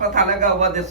महाराष्ट्रात आल्या गावात